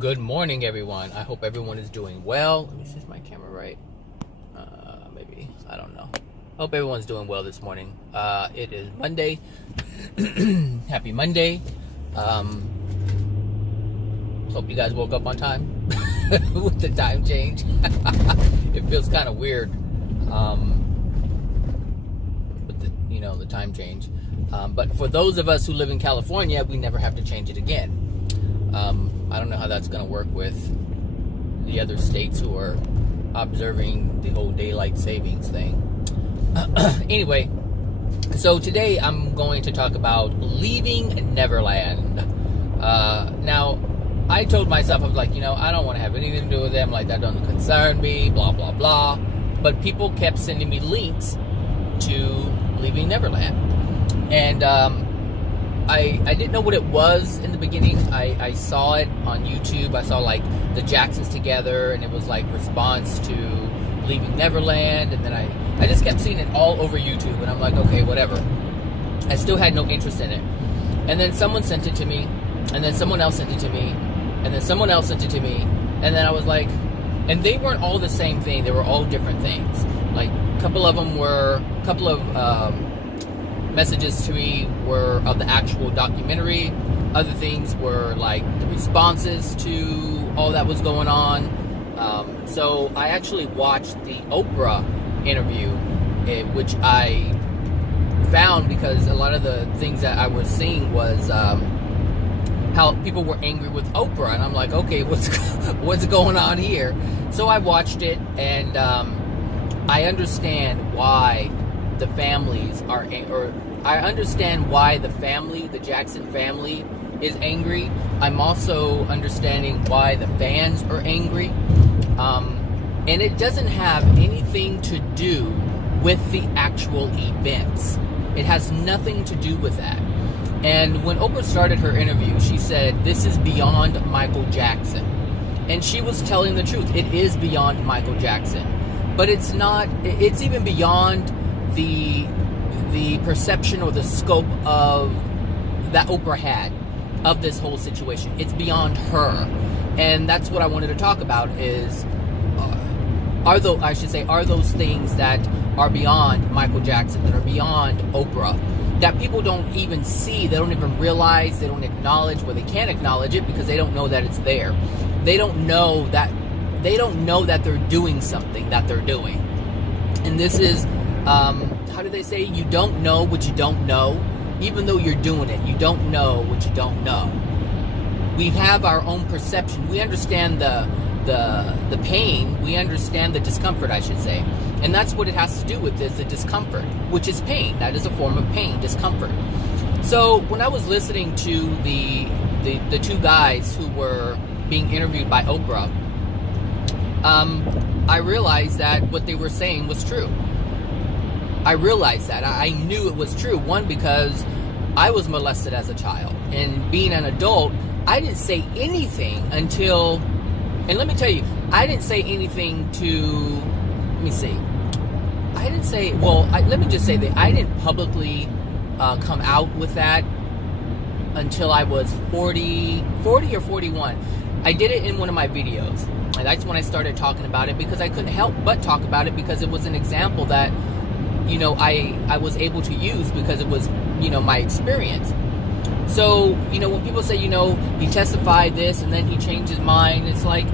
Good morning, everyone. I hope everyone is doing well. Let me see if my camera right. Maybe. I don't know. Hope everyone's doing well this morning. It is Monday. Happy Monday. Hope you guys woke up on time with the time change. It feels kind of weird with the time change. But for those of us who live in California, we never have to change it again. I don't know how that's going to work with the other states who are observing the whole daylight savings thing. Anyway, so today I'm going to talk about leaving Neverland. Now, I told myself, I was like, I don't want to have anything to do with them. Like, that doesn't concern me, blah, blah, blah. But people kept sending me links to leaving Neverland. And I didn't know what it was in the beginning. I saw it on YouTube. I saw like the Jacksons together, and it was like response to leaving Neverland. And then I just kept seeing it all over YouTube, and I'm like, okay, whatever. I still had no interest in it. And then someone sent it to me, and then someone else sent it to me, and then someone else sent it to me, and then I was like, and they weren't all the same thing. They were all different things. Like a couple of messages to me were of the actual documentary. Other things were like the responses to all that was going on. So I actually watched the Oprah interview, which I found because a lot of the things that I was seeing was how people were angry with Oprah, and I'm like, okay, what's going on here? So I watched it, and I understand why the families are, or I understand why the Jackson family is angry. I'm also understanding why the fans are angry. And it doesn't have anything to do with the actual events. It has nothing to do with that. And when Oprah started her interview, she said, this is beyond Michael Jackson. And she was telling the truth. It is beyond Michael Jackson. But it's not, it's even beyond the perception or the scope of that Oprah had of this whole situation. It's beyond her. And that's what I wanted to talk about is, are those things that are beyond Michael Jackson, that are beyond Oprah, that people don't even see, they don't even realize, they don't acknowledge, well, they can't acknowledge it because they don't know that it's there. They don't know that they're doing something that they're doing. And this is, how do they say, you don't know what you don't know, even though you're doing it. You don't know what you don't know. We have our own perception. We understand the pain. We understand the discomfort, I should say. And that's what it has to do with, is the discomfort, which is pain. That is a form of pain, discomfort. So when I was listening to the two guys who were being interviewed by Oprah, I realized that what they were saying was true. I realized that. I knew it was true. One, because I was molested as a child. And being an adult, I didn't say anything until, and let me tell you, I didn't say anything to, let me see. I didn't say, let me just say that I didn't publicly come out with that until I was 40 or 41. I did it in one of my videos. And that's when I started talking about it, because I couldn't help but talk about it, because it was an example that, I was able to use, because it was, my experience. So, when people say, he testified this and then he changed his mind, it's like,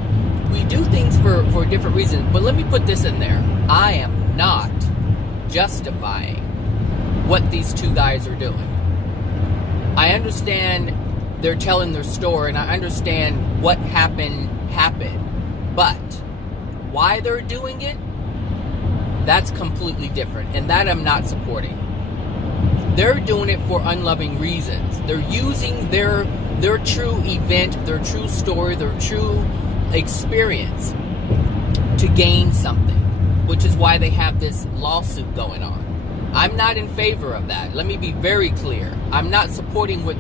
we do things for different reasons. But let me put this in there. I am not justifying what these two guys are doing. I understand they're telling their story, and I understand what happened. But why they're doing it, that's completely different, and that I'm not supporting. They're doing it for unloving reasons. They're using their true event, their true story, their true experience to gain something, which is why they have this lawsuit going on. I'm not in favor of that. Let me be very clear. I'm not supporting the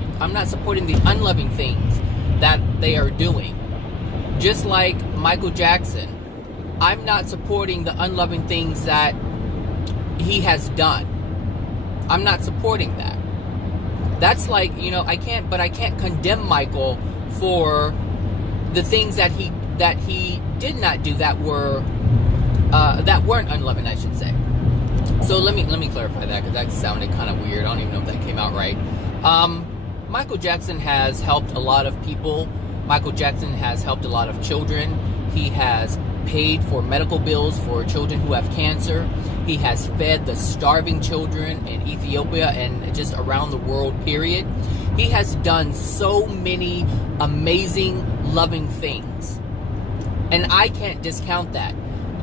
unloving things that they are doing. Just like Michael Jackson, I'm not supporting the unloving things that he has done. I'm not supporting that. That's like, I can't condemn Michael for the things that he did not do that weren't unloving, I should say. So let me clarify that, because that sounded kind of weird. I don't even know if that came out right. Michael Jackson has helped a lot of people. Michael Jackson has helped a lot of children. He has paid for medical bills for children who have cancer. He has fed the starving children in Ethiopia and just around the world, period. He has done so many amazing, loving things. And I can't discount that.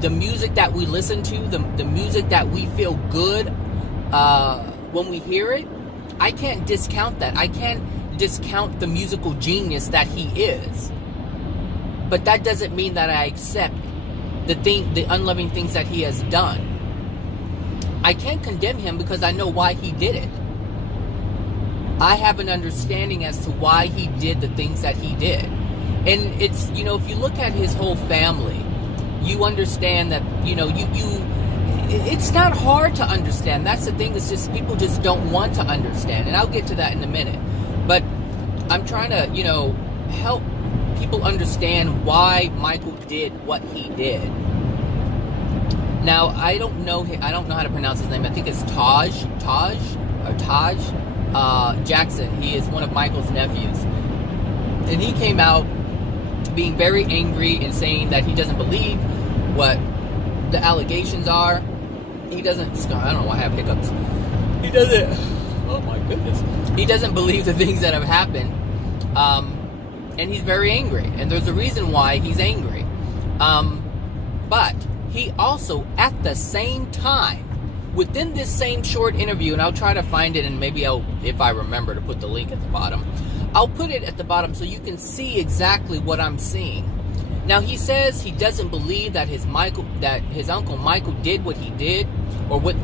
The music that we listen to, the music that we feel good when we hear it, I can't discount that. I can't discount the musical genius that he is. But that doesn't mean that I accept the unloving things that he has done. I can't condemn him because I know why he did it. I have an understanding as to why he did the things that he did. And it's, if you look at his whole family, you understand that, it's not hard to understand. That's the thing. It's just people just don't want to understand. And I'll get to that in a minute. But I'm trying to, help people understand why Michael did what he did. Now, I don't know how to pronounce his name. I think it's Taj Jackson. He is one of Michael's nephews. And he came out being very angry and saying that he doesn't believe what the allegations are. He doesn't, I don't know why I have hiccups. He doesn't, oh my goodness. He doesn't believe the things that have happened. And he's very angry. And there's a reason why he's angry. But he also, at the same time, within this same short interview, and I'll try to find it, and maybe if I remember to put the link at the bottom, I'll put it at the bottom so you can see exactly what I'm seeing. Now, he says he doesn't believe that his uncle Michael did what he did, or what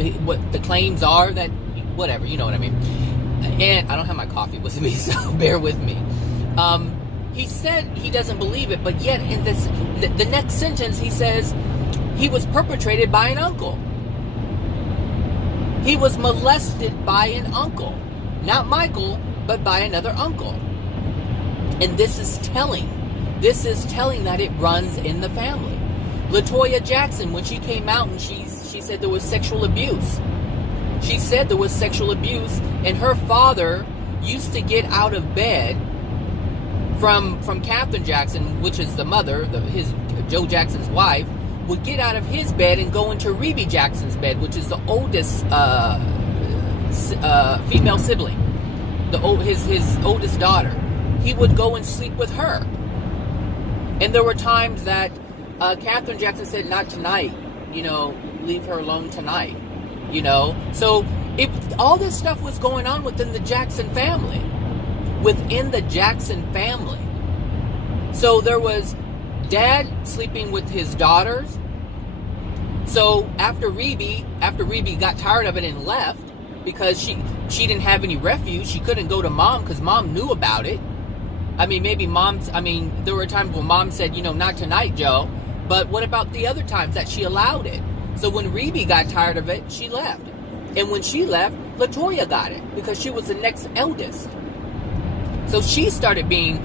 the claims are, that whatever, you know what I mean. And I don't have my coffee with me, so bear with me. He said he doesn't believe it, but yet in the next sentence he says he was perpetrated by an uncle. He was molested by an uncle. Not Michael, but by another uncle. And this is telling. This is telling that it runs in the family. LaToya Jackson, when she came out and she said there was sexual abuse. She said there was sexual abuse, and her father used to get out of bed from Catherine Jackson, which is the mother, Joe Jackson's wife, would get out of his bed and go into Rebe Jackson's bed, which is the oldest female sibling, his oldest daughter. He would go and sleep with her. And there were times that Catherine Jackson said, "Not tonight, leave her alone tonight." So all this stuff was going on within the Jackson family. So there was dad sleeping with his daughters. So after Rebe got tired of it and left, because she didn't have any refuge, she couldn't go to mom because mom knew about it. There were times when mom said, "Not tonight, Joe." But what about the other times that she allowed it? So when Rebe got tired of it, she left. And when she left, LaToya got it because she was the next eldest. So she started being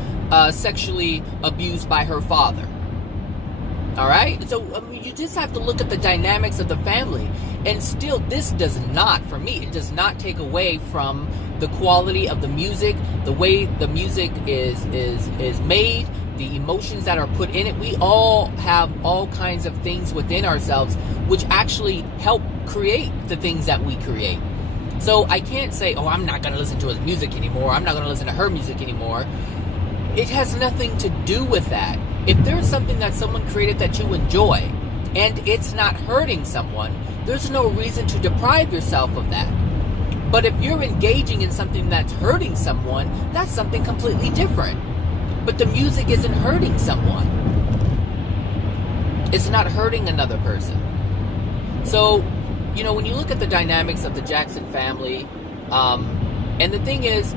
sexually abused by her father. All right? So you just have to look at the dynamics of the family. And still, this does not, for me, it does not take away from the quality of the music, the way the music is made, the emotions that are put in it. We all have all kinds of things within ourselves which actually help create the things that we create. So I can't say, "Oh, I'm not going to listen to his music anymore. I'm not going to listen to her music anymore." It has nothing to do with that. If there's something that someone created that you enjoy and it's not hurting someone, there's no reason to deprive yourself of that. But if you're engaging in something that's hurting someone, that's something completely different. But the music isn't hurting someone. It's not hurting another person. So, when you look at the dynamics of the Jackson family, and the thing is,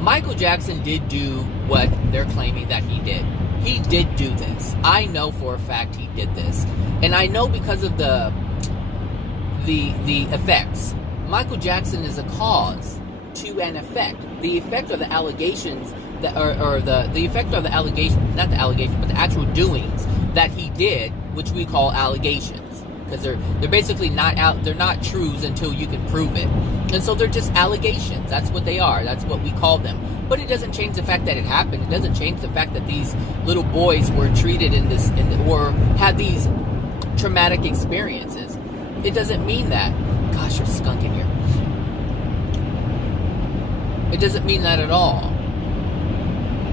Michael Jackson did do what they're claiming that he did. He did do this. I know for a fact he did this. And I know because of the effects. Michael Jackson is a cause to an effect. The effect are the allegations or the effect of the allegation, not the allegation, but the actual doings that he did, which we call allegations, because they're basically not out, they're not truths until you can prove it, and so they're just allegations. That's what they are. That's what we call them. But it doesn't change the fact that it happened. It doesn't change the fact that these little boys were treated or had these traumatic experiences. It doesn't mean that. Gosh, you're skunk in here. It doesn't mean that at all.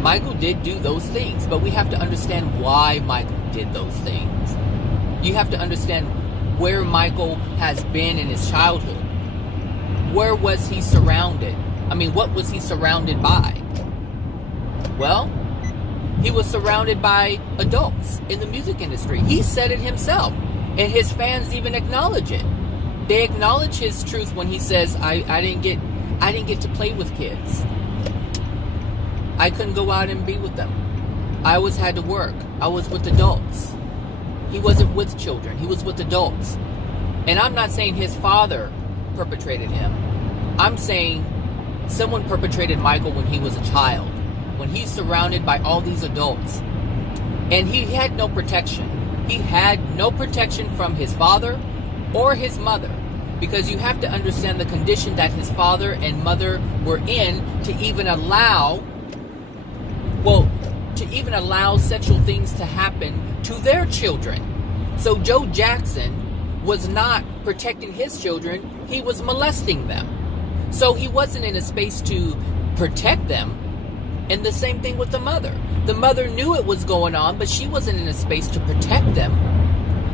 Michael did do those things, but we have to understand why Michael did those things. You have to understand where Michael has been in his childhood. Where was he surrounded? I mean, what was he surrounded by? Well, he was surrounded by adults in the music industry. He said it himself, and his fans even acknowledge it. They acknowledge his truth when he says, I didn't get to play with kids. I couldn't go out and be with them. I always had to work. I was with adults. He wasn't with children. He was with adults. And I'm not saying his father perpetrated him. I'm saying someone perpetrated Michael when he was a child, when he's surrounded by all these adults. And he had no protection. He had no protection from his father or his mother, because you have to understand the condition that his father and mother were in to even allow sexual things to happen to their children. So Joe Jackson was not protecting his children, he was molesting them. So he wasn't in a space to protect them. And the same thing with the mother. The mother knew it was going on, but she wasn't in a space to protect them.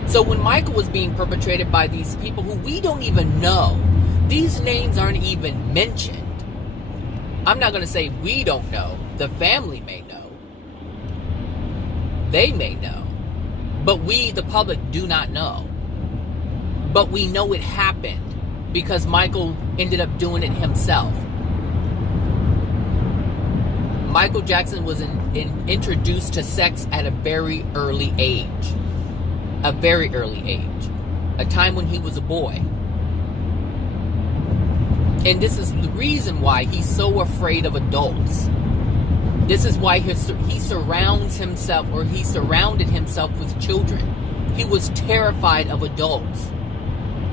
So when Michael was being perpetrated by these people who we don't even know, these names aren't even mentioned. I'm not going to say we don't know. The family may know. They may know. But we, the public, do not know. But we know it happened because Michael ended up doing it himself. Michael Jackson was introduced to sex at a very early age. A very early age. A time when he was a boy. And this is the reason why he's so afraid of adults. This is why he surrounds himself, or he surrounded himself with children. He was terrified of adults.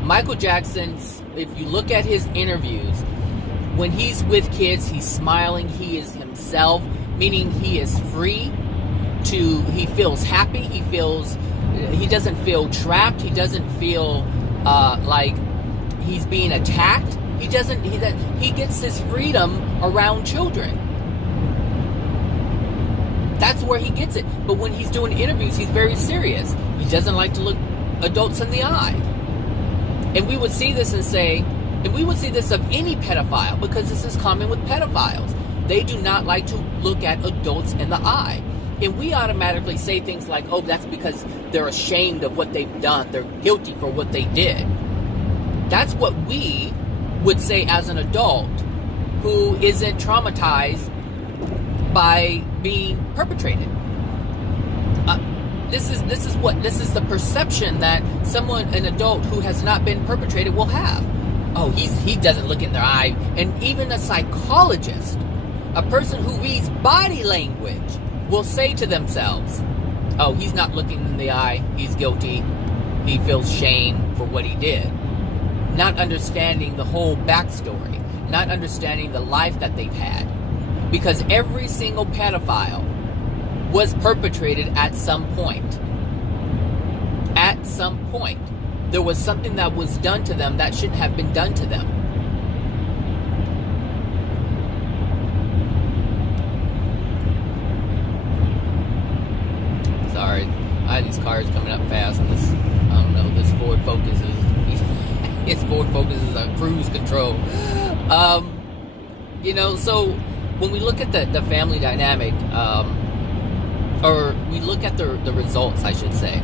Michael Jackson, if you look at his interviews, when he's with kids, he's smiling, he is himself, meaning he is free he feels happy, he doesn't feel trapped, he doesn't feel like he's being attacked. He gets his freedom around children. That's where he gets it. But when he's doing interviews, he's very serious. He doesn't like to look adults in the eye. And we would see this of any pedophile, because this is common with pedophiles. They do not like to look at adults in the eye. And we automatically say things like, oh, that's because they're ashamed of what they've done. They're guilty for what they did. That's what we would say as an adult who isn't traumatized by being perpetrated. This is the perception that an adult who has not been perpetrated will have. Oh, he doesn't look in their eye. And even a psychologist, a person who reads body language, will say to themselves, oh, he's not looking in the eye, he's guilty, he feels shame for what he did. Not understanding the whole backstory, not understanding the life that they've had. Because every single pedophile was perpetrated at some point. At some point. There was something that was done to them that shouldn't have been done to them. Sorry, I have these cars coming up fast, and this Ford Focus is on cruise control. So when we look at the family dynamic, or we look at the results, I should say.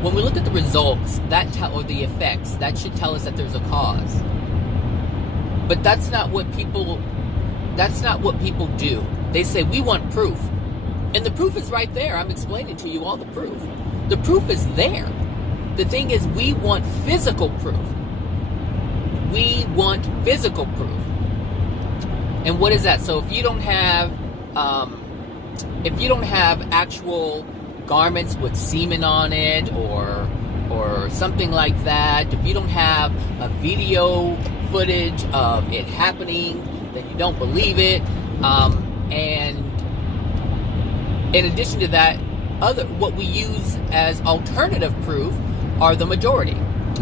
When we look at the results, or the effects, that should tell us that there's a cause. But that's not what people do. They say, we want proof. And the proof is right there. I'm explaining to you all the proof. The proof is there. The thing is, we want physical proof. We want physical proof. And what is that? So if you don't have if you don't have actual garments with semen on it or something like that, if you don't have a video footage of it happening, then you don't believe it. And in addition to that, what we use as alternative proof are the majority.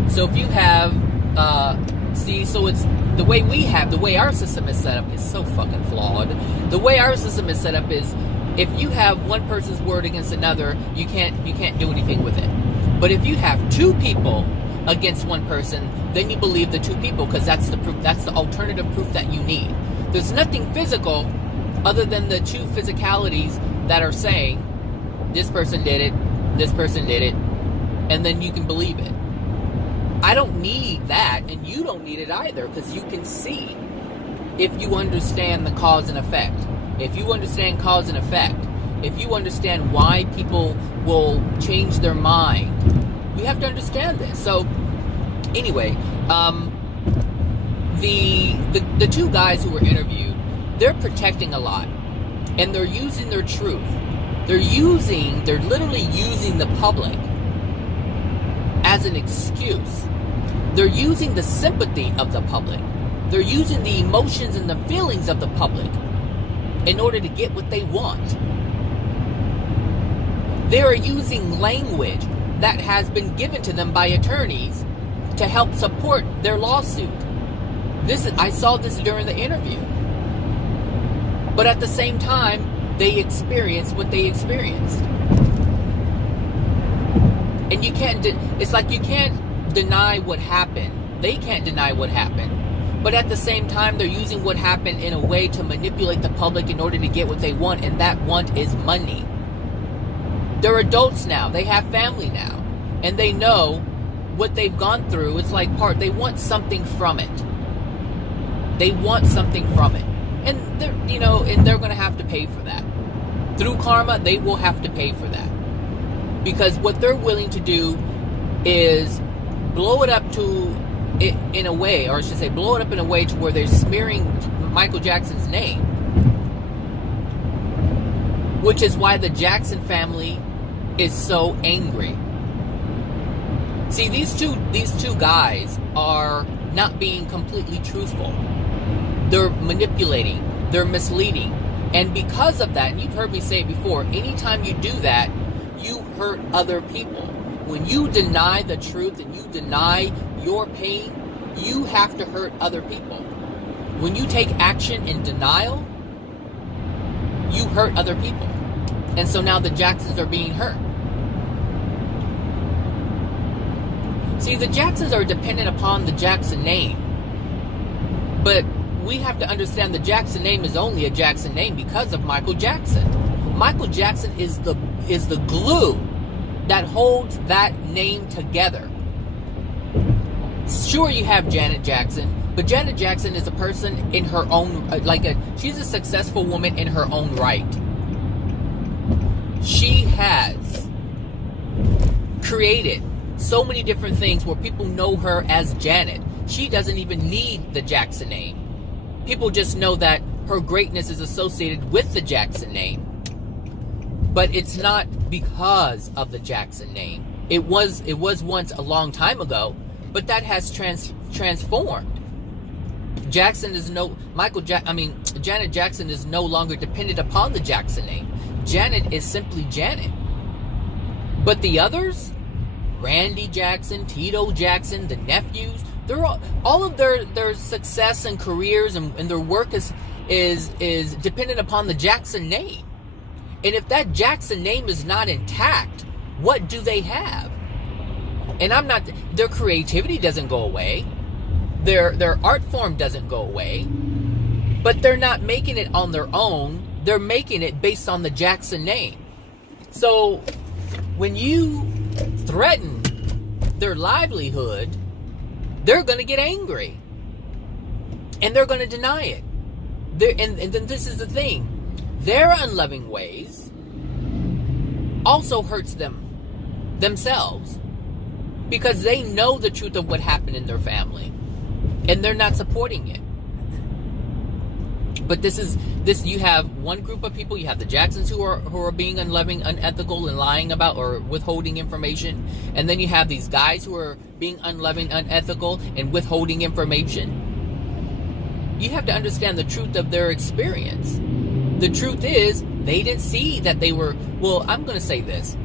So if you have, so it's the way our system is set up is so fucking flawed. The way our system is set up is, if you have one person's word against another, you can't do anything with it. But if you have two people against one person, then you believe the two people, because that's the proof. That's the alternative proof that you need. There's nothing physical other than the two physicalities that are saying this person did it, this person did it, and then you can believe it. I don't need that, and you don't need it either, because you can see if you understand the cause and effect. If you understand cause and effect, if you understand why people will change their mind, you have to understand this. So, anyway, the two guys who were interviewed, they're protecting a lot, and they're using their truth. They're literally using the public as an excuse. They're using the sympathy of the public. They're using the emotions and the feelings of the public in order to get what they want. They are using language that has been given to them by attorneys to help support their lawsuit. I saw this during the interview. But at the same time, they experienced what they experienced. And it's like you can't deny what happened. They can't deny what happened. But at the same time, they're using what happened in a way to manipulate the public in order to get what they want, and that want is money. They're adults now. They have family now. And they know what they've gone through. It's like they want something from it. They want something from it. And they're going to have to pay for that. Through karma, they will have to pay for that. Because what they're willing to do is blow it up in a way to where they're smearing Michael Jackson's name. Which is why the Jackson family is so angry. See, these two guys are not being completely truthful. They're manipulating. They're misleading. And because of that, and you've heard me say it before, anytime you do that, you hurt other people. When you deny the truth and you deny your pain, you have to hurt other people. When you take action in denial, you hurt other people. And so now the Jacksons are being hurt. See, the Jacksons are dependent upon the Jackson name. But we have to understand the Jackson name is only a Jackson name because of Michael Jackson. Michael Jackson is the glue that holds that name together. Sure, you have Janet Jackson, but Janet Jackson is a person in her own, she's a successful woman in her own right. She has created so many different things where people know her as Janet. She doesn't even need the Jackson name. People just know that her greatness is associated with the Jackson name. But it's not because of the Jackson name. It was once a long time ago, but that has transformed. Janet Jackson is no longer dependent upon the Jackson name. Janet is simply Janet. But the others, Randy Jackson, Tito Jackson, the nephews, they're all of their success and careers and their work is dependent upon the Jackson name. And if that Jackson name is not intact, what do they have? And their creativity doesn't go away. Their art form doesn't go away. But they're not making it on their own. They're making it based on the Jackson name. So when you threaten their livelihood, they're going to get angry. And they're going to deny it. And then this is the thing. Their unloving ways also hurts themselves, because they know the truth of what happened in their family and they're not supporting it. But this you have one group of people. You have the Jacksons who are being unloving, unethical, and lying about or withholding information, and then you have these guys who are being unloving, unethical, and withholding information. You have to understand the truth of their experience. The truth is, they didn't see that they were. Well, I'm going to say this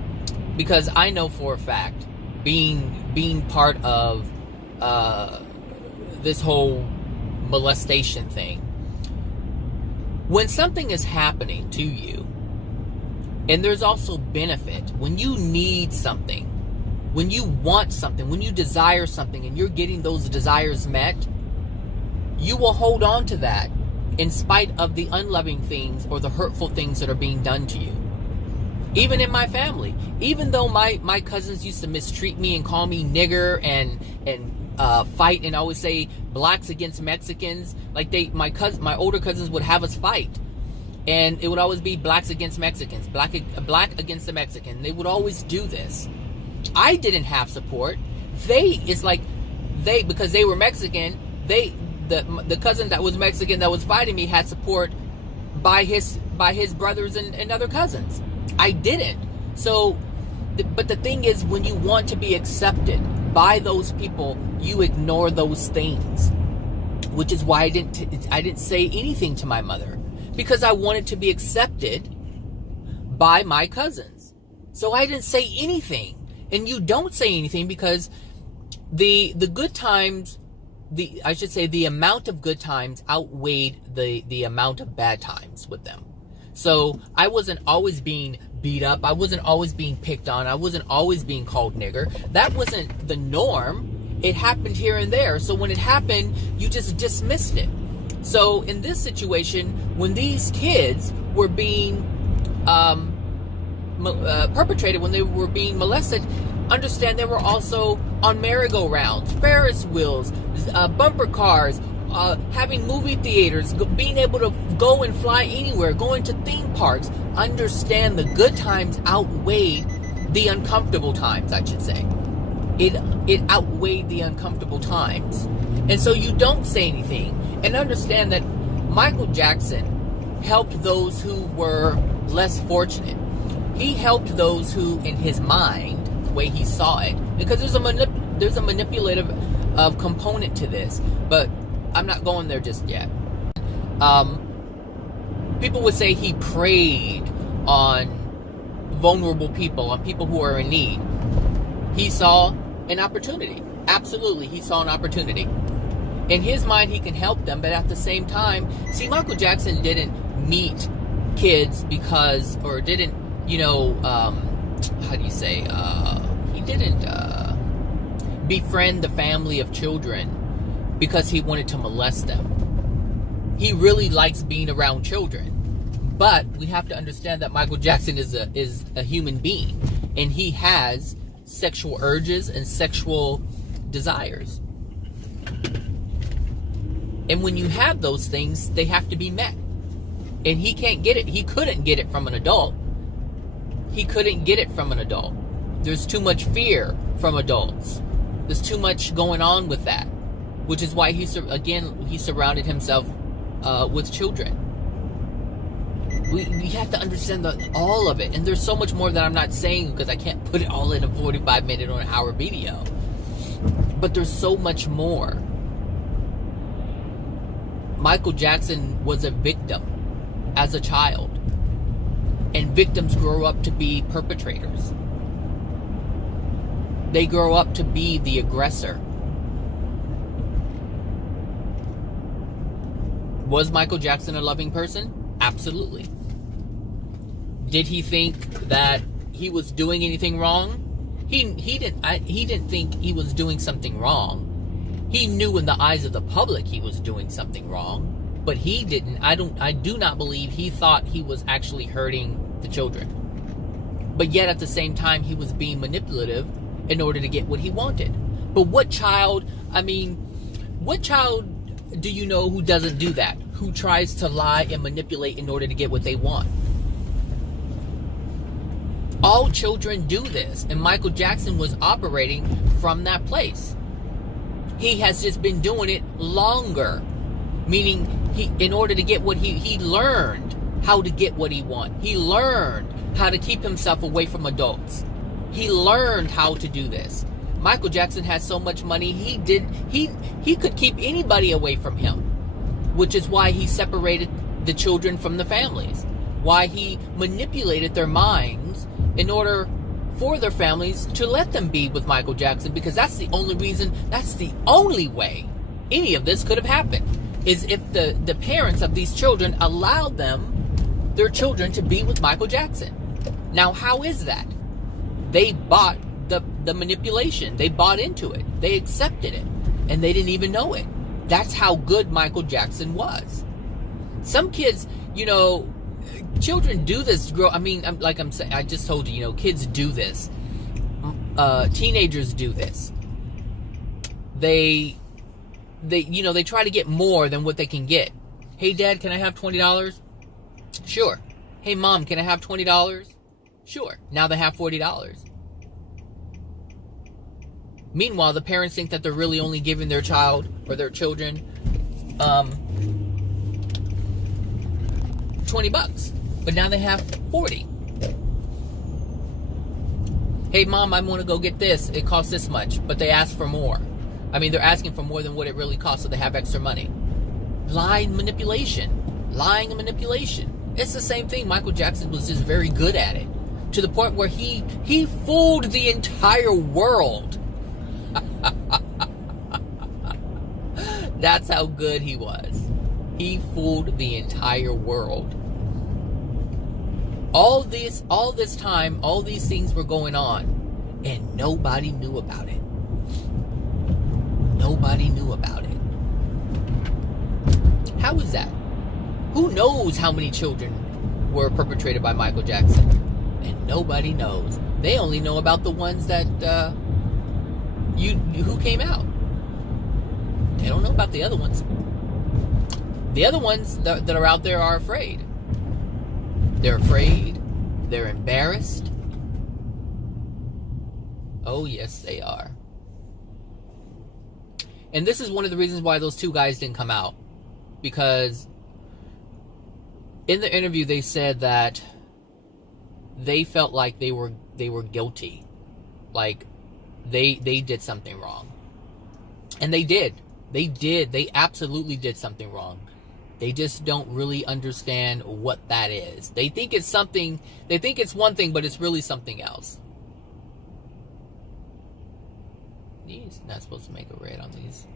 because I know for a fact, being part of this whole molestation thing. When something is happening to you, and there's also benefit, when you need something, when you want something, when you desire something, and you're getting those desires met, you will hold on to that in spite of the unloving things or the hurtful things that are being done to you. Even in my family, even though my cousins used to mistreat me and call me nigger and fight and always say blacks against Mexicans, like my older cousins would have us fight, and it would always be blacks against Mexicans, black against the Mexican. They would always do this. I didn't have support. Because they were Mexican, the cousin that was Mexican that was fighting me had support by his brothers and other cousins. I didn't. So, but the thing is, when you want to be accepted by those people, you ignore those things, which is why I didn't say anything to my mother, because I wanted to be accepted by my cousins. So I didn't say anything. And you don't say anything because the good times, the amount of good times outweighed the amount of bad times with them. So I wasn't always being beat up. I wasn't always being picked on. I wasn't always being called nigger. That wasn't the norm. It happened here and there. So when it happened, you just dismissed it. So in this situation, when these kids were being perpetrated, when they were being molested, understand they were also on merry-go-rounds, Ferris wheels, bumper cars, having movie theaters, being able to go and fly anywhere, going to theme parks. Understand the good times outweighed the uncomfortable times, I should say. It outweighed the uncomfortable times. And so you don't say anything. And understand that Michael Jackson helped those who were less fortunate. He helped those who, in his mind, the way he saw it, because there's a manipulative component to this, but I'm not going there just yet. People would say he preyed on vulnerable people, on people who are in need. He saw an opportunity. Absolutely, he saw an opportunity. In his mind, he can help them, but at the same time, see, Michael Jackson didn't meet kids because, or didn't, he didn't befriend the family of children because he wanted to molest them. He really likes being around children. But we have to understand that Michael Jackson is a human being, and he has sexual urges and sexual desires. And when you have those things, they have to be met. And he can't get it. He couldn't get it from an adult. He couldn't get it from an adult. There's too much fear from adults. There's too much going on with that, which is why he surrounded himself with children. We have to understand all of it, and there's so much more that I'm not saying because I can't put it all in a 45-minute or an hour video. But there's so much more. Michael Jackson was a victim as a child, and victims grow up to be perpetrators. They grow up to be the aggressor. Was Michael Jackson a loving person? Absolutely. Did he think that he was doing anything wrong? He didn't think he was doing something wrong. He knew in the eyes of the public he was doing something wrong, but he didn't. I do not believe he thought he was actually hurting the children. But yet at the same time, he was being manipulative in order to get what he wanted. But what child do you know who doesn't do that? Who tries to lie and manipulate in order to get what they want? All children do this, and Michael Jackson was operating from that place. He has just been doing it longer. Meaning, in order to get what he learned how to get what he wanted. He learned how to keep himself away from adults. He learned how to do this. Michael Jackson had so much money, he could keep anybody away from him, which is why he separated the children from the families, why he manipulated their minds in order for their families to let them be with Michael Jackson, because that's the only way any of this could have happened, is if the parents of these children allowed their children to be with Michael Jackson. Now, how is that? They bought the manipulation. They bought into it. They accepted it. And they didn't even know it. That's how good Michael Jackson was. Some kids, children do this. I just told you, kids do this. Teenagers do this. They try to get more than what they can get. Hey, Dad, can I have $20? Sure. Hey, Mom, can I have $20? Sure. Now they have $40. Meanwhile, the parents think that they're really only giving their child or their children $20, but now they have $40. Hey, Mom, I want to go get this. It costs this much, but they ask for more. They're asking for more than what it really costs, so they have extra money. Lying and manipulation. It's the same thing. Michael Jackson was just very good at it, to the point where he fooled the entire world. That's how good he was. He fooled the entire world. All this time, all these things were going on, and nobody knew about it. Nobody knew about it. How is that? Who knows how many children were perpetrated by Michael Jackson? And nobody knows. They only know about the ones that who came out. They don't know about the other ones. The other ones that are out there are afraid. They're afraid. They're embarrassed. Oh, yes, they are. And this is one of the reasons why those two guys didn't come out. Because in the interview, they said that they felt like they were guilty. Like they did something wrong. And they did. They absolutely did something wrong. They just don't really understand what that is. They think it's one thing, but it's really something else. He's not supposed to make a red on these.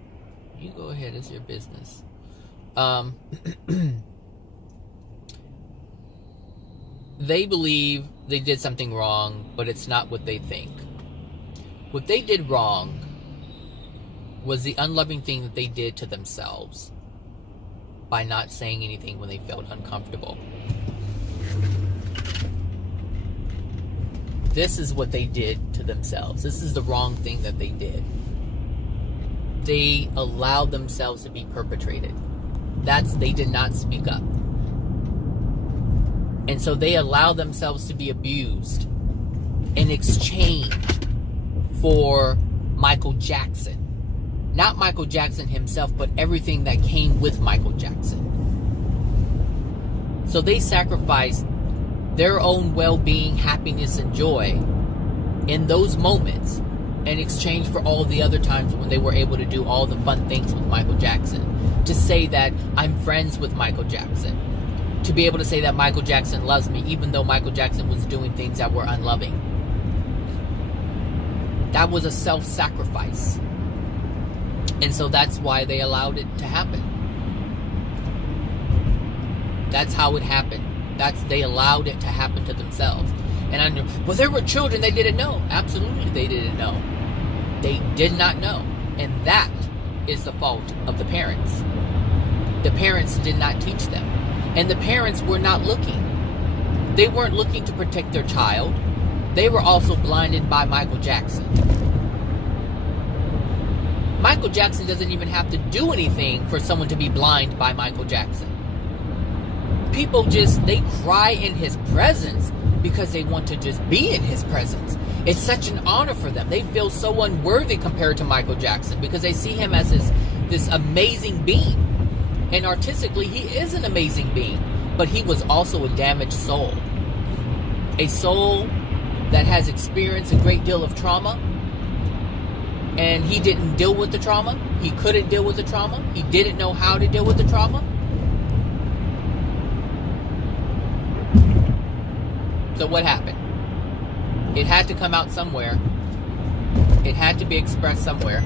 You go ahead, it's your business. They believe they did something wrong, but it's not what they think. What they did wrong was the unloving thing that they did to themselves by not saying anything when they felt uncomfortable. This is what they did to themselves. This is the wrong thing that they did. They allowed themselves to be perpetrated. They did not speak up. And so they allowed themselves to be abused in exchange for Michael Jackson. Not Michael Jackson himself, but everything that came with Michael Jackson. So they sacrificed their own well-being, happiness, and joy in those moments in exchange for all the other times when they were able to do all the fun things with Michael Jackson. To say that I'm friends with Michael Jackson. To be able to say that Michael Jackson loves me, even though Michael Jackson was doing things that were unloving. That was a self-sacrifice. And so that's why they allowed it to happen. That's how it happened. They allowed it to happen to themselves. And I knew, well, there were children they didn't know. Absolutely, they didn't know. They did not know. And that is the fault of the parents. The parents did not teach them. And the parents were not looking. They weren't looking to protect their child. They were also blinded by Michael Jackson. Michael Jackson doesn't even have to do anything for someone to be blind by Michael Jackson. People they cry in his presence because they want to just be in his presence. It's such an honor for them. They feel so unworthy compared to Michael Jackson because they see him as this amazing being. And artistically, he is an amazing being. But he was also a damaged soul. A soul that has experienced a great deal of trauma. And he didn't deal with the trauma. He couldn't deal with the trauma. He didn't know how to deal with the trauma. So what happened? It had to come out somewhere. It had to be expressed somewhere.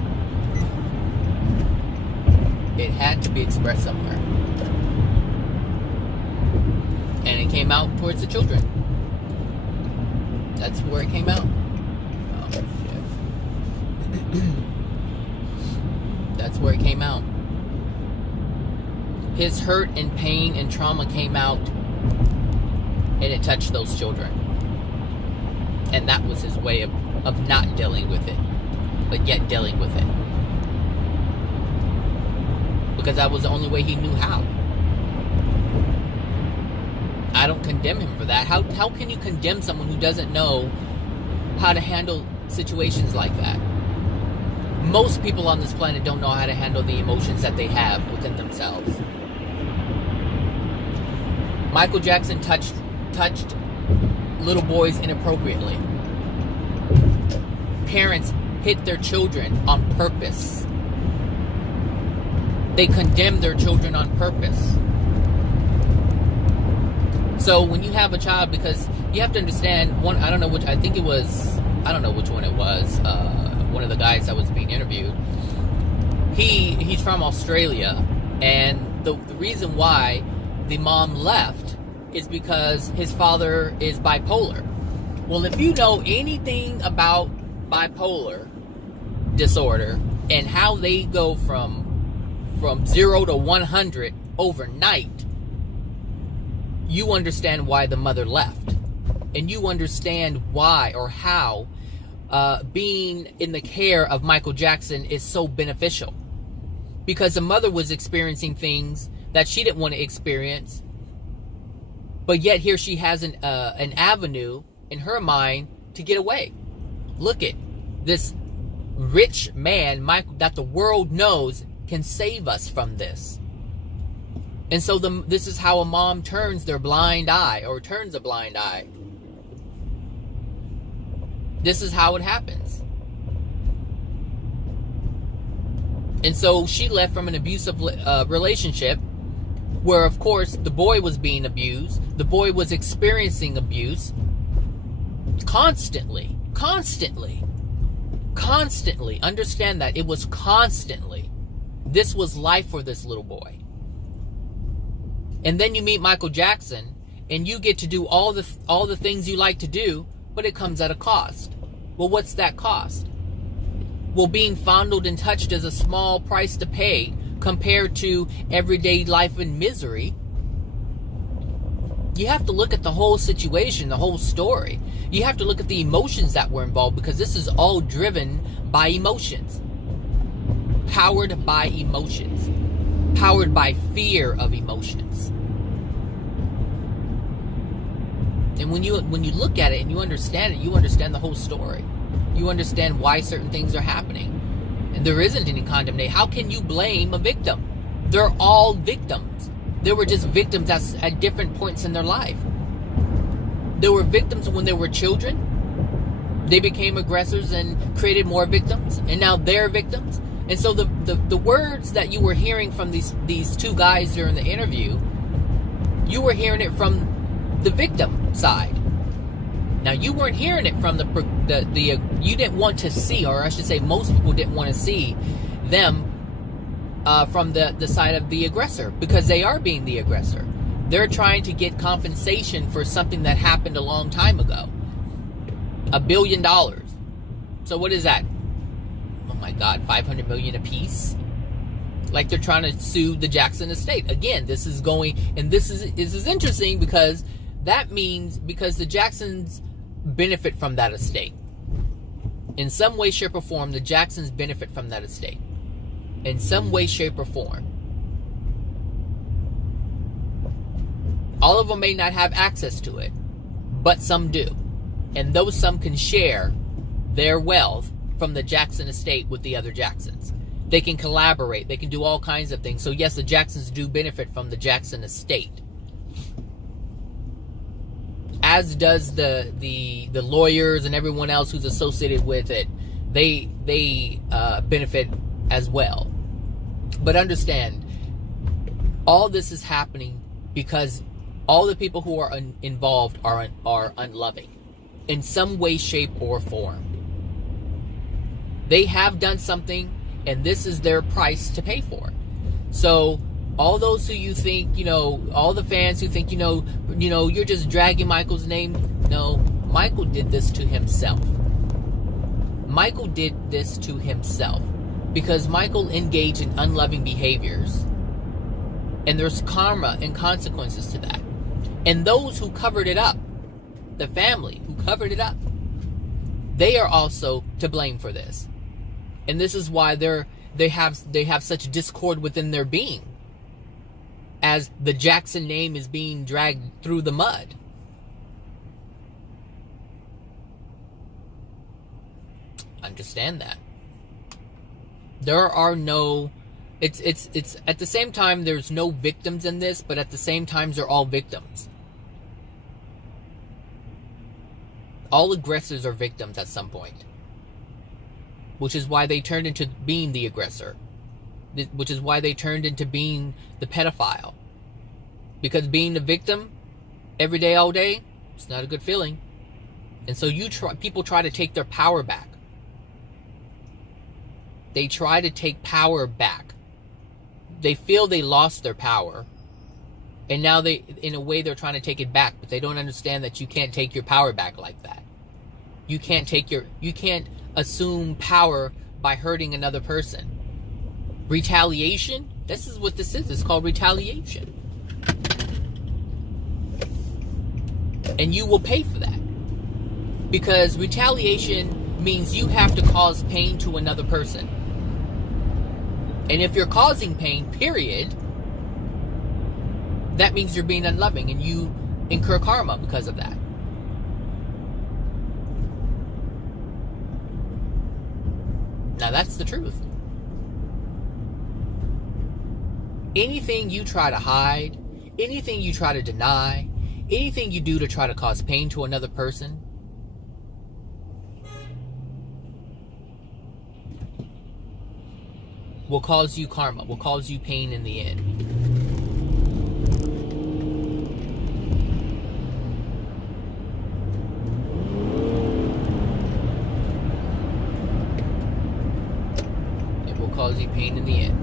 It had to be expressed somewhere. And it came out towards the children. That's where it came out. Oh, shit. That's where it came out. His hurt and pain and trauma came out, and it touched those children. And that was his way of not dealing with it, but yet dealing with it. Because that was the only way he knew how. I don't condemn him for that. How can you condemn someone who doesn't know how to handle situations like that? Most people on this planet don't know how to handle the emotions that they have within themselves. Michael Jackson touched little boys inappropriately. Parents hit their children on purpose. They condemn their children on purpose. So when you have a child, because you have to understand, I don't know which one it was, one of the guys that was being interviewed, he's from Australia, and the reason why the mom left is because his father is bipolar. Well, if you know anything about bipolar disorder and how they go from 0 to 100 overnight, you understand why the mother left. And you understand why or how being in the care of Michael Jackson is so beneficial. Because the mother was experiencing things that she didn't want to experience. But yet here she has an avenue in her mind to get away. Look at this rich man, Michael, that the world knows can save us from this. And so this is how a mom turns a blind eye. This is how it happens. And so she left from an abusive relationship where, of course, the boy was being abused. The boy was experiencing abuse constantly. Understand that. It was constantly. This was life for this little boy. And then you meet Michael Jackson, and you get to do all the things you like to do, but it comes at a cost. Well, what's that cost? Well, being fondled and touched is a small price to pay compared to everyday life in misery. You have to look at the whole situation, the whole story. You have to look at the emotions that were involved, because this is all driven by emotions. Powered by emotions. Powered by fear of emotions. And when you look at it and you understand it, you understand the whole story. You understand why certain things are happening. And there isn't any condemnation. How can you blame a victim? They're all victims. They were just victims at different points in their life. They were victims when they were children. They became aggressors and created more victims. And now they're victims. And so the words that you were hearing from these two guys during the interview, you were hearing it from the victim side. Now, you weren't hearing it from you didn't want to see, or I should say most people didn't want to see them from the side of the aggressor, because they are being the aggressor. They're trying to get compensation for something that happened a long time ago. $1 billion. So what is that? Oh my God, 500 million apiece? Like they're trying to sue the Jackson estate. Again, this is going, and this is interesting, because that means, because the Jacksons benefit from that estate. In some way, shape, or form, the Jacksons benefit from that estate. In some way, shape, or form. All of them may not have access to it, but some do. And those some can share their wealth from the Jackson estate with the other Jacksons. They can collaborate. They can do all kinds of things. So yes, the Jacksons do benefit from the Jackson estate, as does the lawyers and everyone else who's associated with it. They benefit as well. But understand, all this is happening because all the people who are involved are unloving in some way, shape, or form. They have done something, and this is their price to pay for it. So all those who you think, all the fans who think, you're just dragging Michael's name. No, Michael did this to himself. Michael did this to himself because Michael engaged in unloving behaviors. And there's karma and consequences to that. And those who covered it up, the family who covered it up, they are also to blame for this. And this is why they have such discord within their being, as the Jackson name is being dragged through the mud. Understand that. There are no, it's at the same time there's no victims in this, but at the same time they're all victims. All aggressors are victims at some point, which is why they turned into being the aggressor, which is why they turned into being the pedophile. Because being the victim every day, all day, it's not a good feeling. And so people try to take their power back. They try to take power back. They feel they lost their power. And now in a way, they're trying to take it back, but they don't understand that you can't take your power back like that. You can't assume power by hurting another person. Retaliation? This is what this is. It's called retaliation. And you will pay for that. Because retaliation means you have to cause pain to another person. And if you're causing pain, period, that means you're being unloving and you incur karma because of that. Now that's the truth. Anything you try to hide, anything you try to deny, anything you do to try to cause pain to another person, will cause you karma, will cause you pain in the end. It will cause you pain in the end.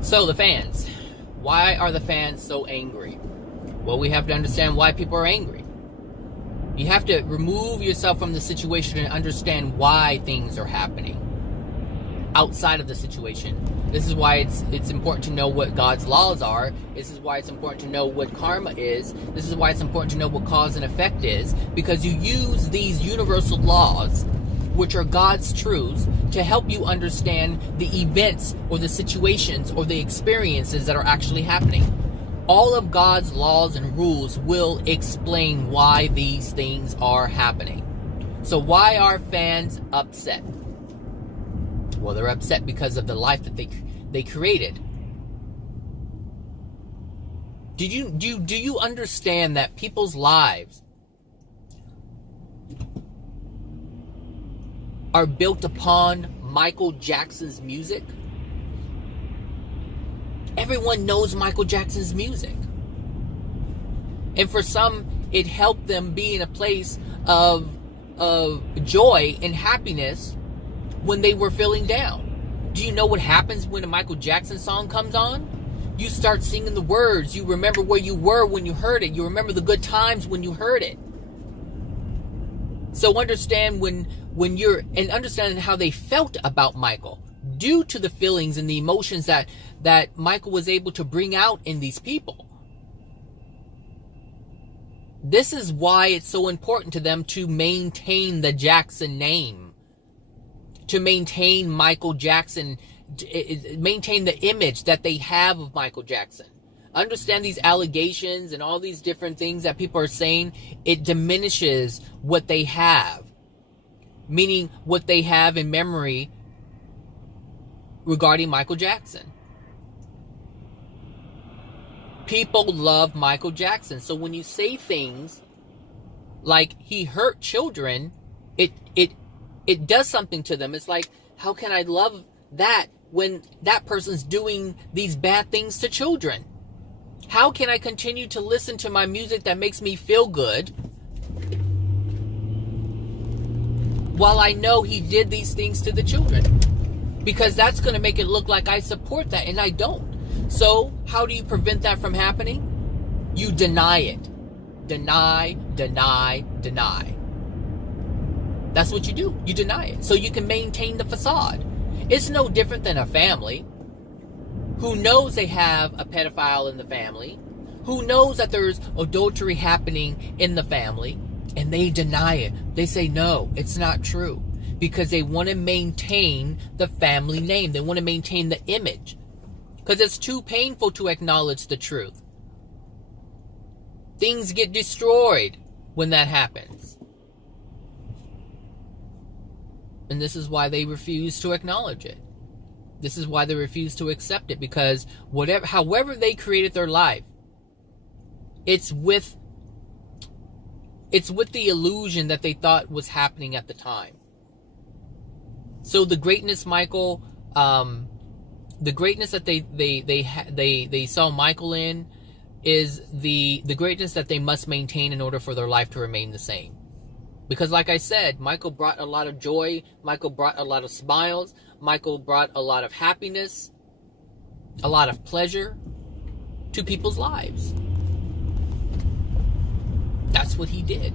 So the fans, why are the fans so angry? Well, we have to understand why people are angry. You have to remove yourself from the situation and understand why things are happening outside of the situation. This is why it's important to know what God's laws are. This is why it's important to know what karma is. This is why it's important to know what cause and effect is, because you use these universal laws, which are God's truths, to help you understand the events or the situations or the experiences that are actually happening. All of God's laws and rules will explain why these things are happening. So why are fans upset? Well, they're upset because of the life that they created. Do you understand that people's lives are built upon Michael Jackson's music? Everyone knows Michael Jackson's music. And for some, it helped them be in a place of joy and happiness when they were feeling down. Do you know what happens when a Michael Jackson song comes on? You start singing the words. You remember where you were when you heard it. You remember the good times when you heard it. So understand when you're, and understanding how they felt about Michael, due to the feelings and the emotions that Michael was able to bring out in these people. This is why it's so important to them to maintain the Jackson name, to maintain Michael Jackson, maintain the image that they have of Michael Jackson, Understand these allegations and all these different things that people are saying, it diminishes what they have. Meaning what they have in memory regarding Michael Jackson. People love Michael Jackson. So when you say things like he hurt children, it does something to them. It's like, how can I love that when that person's doing these bad things to children? How can I continue to listen to my music that makes me feel good while I know he did these things to the children? Because that's going to make it look like I support that, and I don't. So how do you prevent that from happening? You deny it. Deny, deny, deny. That's what you do. You deny it so you can maintain the facade. It's no different than a family who knows they have a pedophile in the family, who knows that there's adultery happening in the family, and they deny it. They say, no, it's not true, because they want to maintain the family name. They want to maintain the image, because it's too painful to acknowledge the truth. Things get destroyed when that happens. And this is why they refuse to acknowledge it. This is why they refuse to accept it, because however they created their life, it's with the illusion that they thought was happening at the time. So the greatness Michael, the greatness that they saw Michael in, is the greatness that they must maintain in order for their life to remain the same. Because like I said, Michael brought a lot of joy. Michael brought a lot of smiles. Michael brought a lot of happiness, a lot of pleasure to people's lives. That's what he did.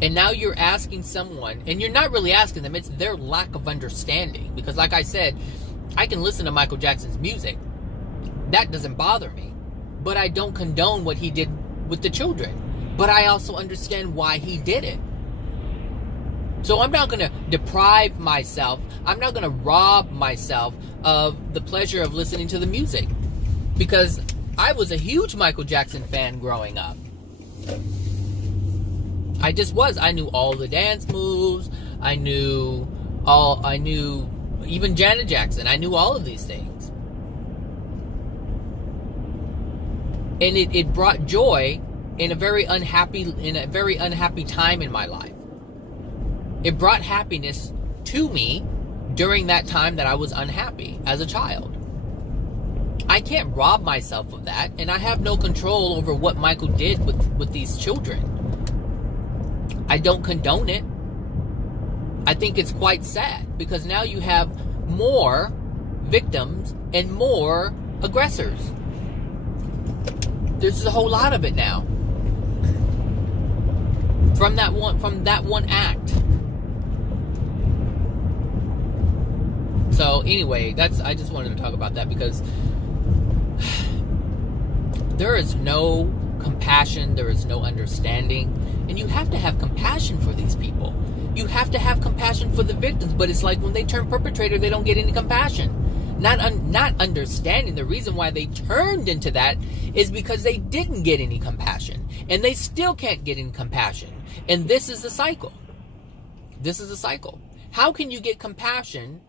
And now you're asking someone, and you're not really asking them, it's their lack of understanding. Because like I said, I can listen to Michael Jackson's music. That doesn't bother me. But I don't condone what he did with the children. But I also understand why he did it. So I'm not going to deprive myself. I'm not going to rob myself of the pleasure of listening to the music. Because I was a huge Michael Jackson fan growing up. I just was. I knew all the dance moves. I knew even Janet Jackson. I knew all of these things. And it brought joy in a very unhappy time in my life. It brought happiness to me during that time that I was unhappy as a child. I can't rob myself of that, and I have no control over what Michael did with these children. I don't condone it. I think it's quite sad, because now you have more victims and more aggressors. There's a whole lot of it now. From that one act. So anyway, I just wanted to talk about that, because there is no compassion, there is no understanding, and you have to have compassion for these people. You have to have compassion for the victims, but it's like when they turn perpetrator, they don't get any compassion. Not understanding the reason why they turned into that is because they didn't get any compassion, and they still can't get any compassion. And this is the cycle. This is a cycle. How can you get compassion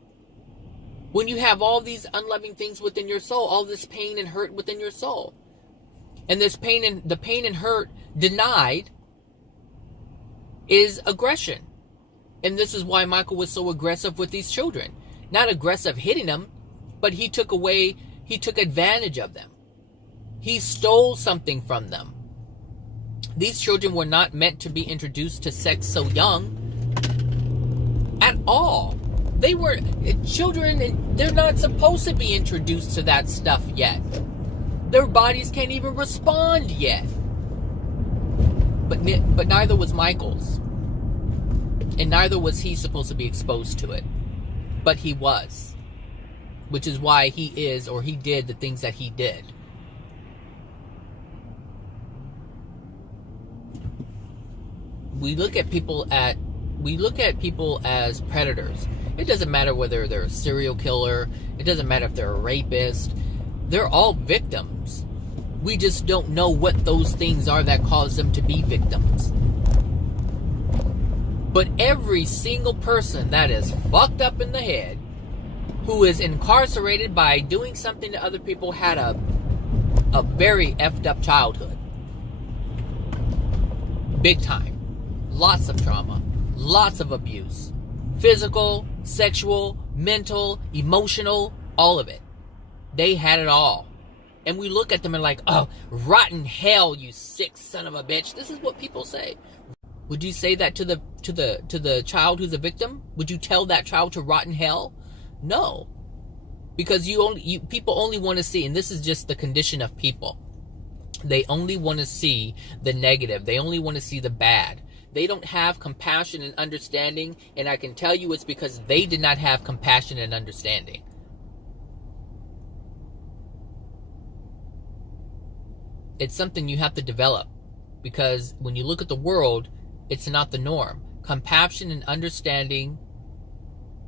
when you have all these unloving things within your soul, all this pain and hurt within your soul? And the pain and hurt denied is aggression. And this is why Michael was so aggressive with these children. Not aggressive hitting them, but he took advantage of them. He stole something from them. These children were not meant to be introduced to sex so young at all. They were children, and they're not supposed to be introduced to that stuff yet. Their bodies can't even respond yet. But neither was Michael's. And neither was he supposed to be exposed to it. But he was. Which is why he is, or he did, the things that he did. We look at people as predators. It doesn't matter whether they're a serial killer. It doesn't matter if they're a rapist. They're all victims. We just don't know what those things are that cause them to be victims. But every single person that is fucked up in the head, who is incarcerated by doing something to other people, had a very effed up childhood. Big time. Lots of trauma. Lots of abuse. Physical, sexual, mental, emotional, all of it. They had it all. And we look at them and like, oh, rotten hell, you sick son of a bitch. This is what people say. Would you say that to the child who's a victim? Would you tell that child to rotten hell? No. Because people only want to see, and this is just the condition of people. They only want to see the negative. They only want to see the bad. They don't have compassion and understanding, and I can tell you it's because they did not have compassion and understanding. It's something you have to develop, because when you look at the world, it's not the norm. Compassion and understanding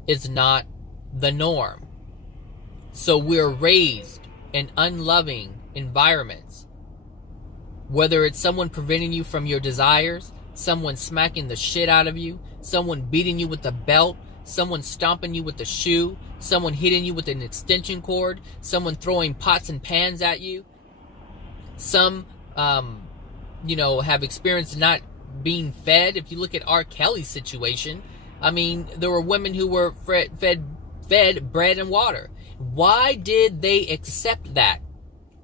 is not the norm. So we're raised in unloving environments. Whether it's someone preventing you from your desires, someone smacking the shit out of you, someone beating you with a belt, someone stomping you with a shoe, someone hitting you with an extension cord, someone throwing pots and pans at you. Some, have experienced not being fed. If you look at R. Kelly's situation, I mean, there were women who were fed bread and water. Why did they accept that?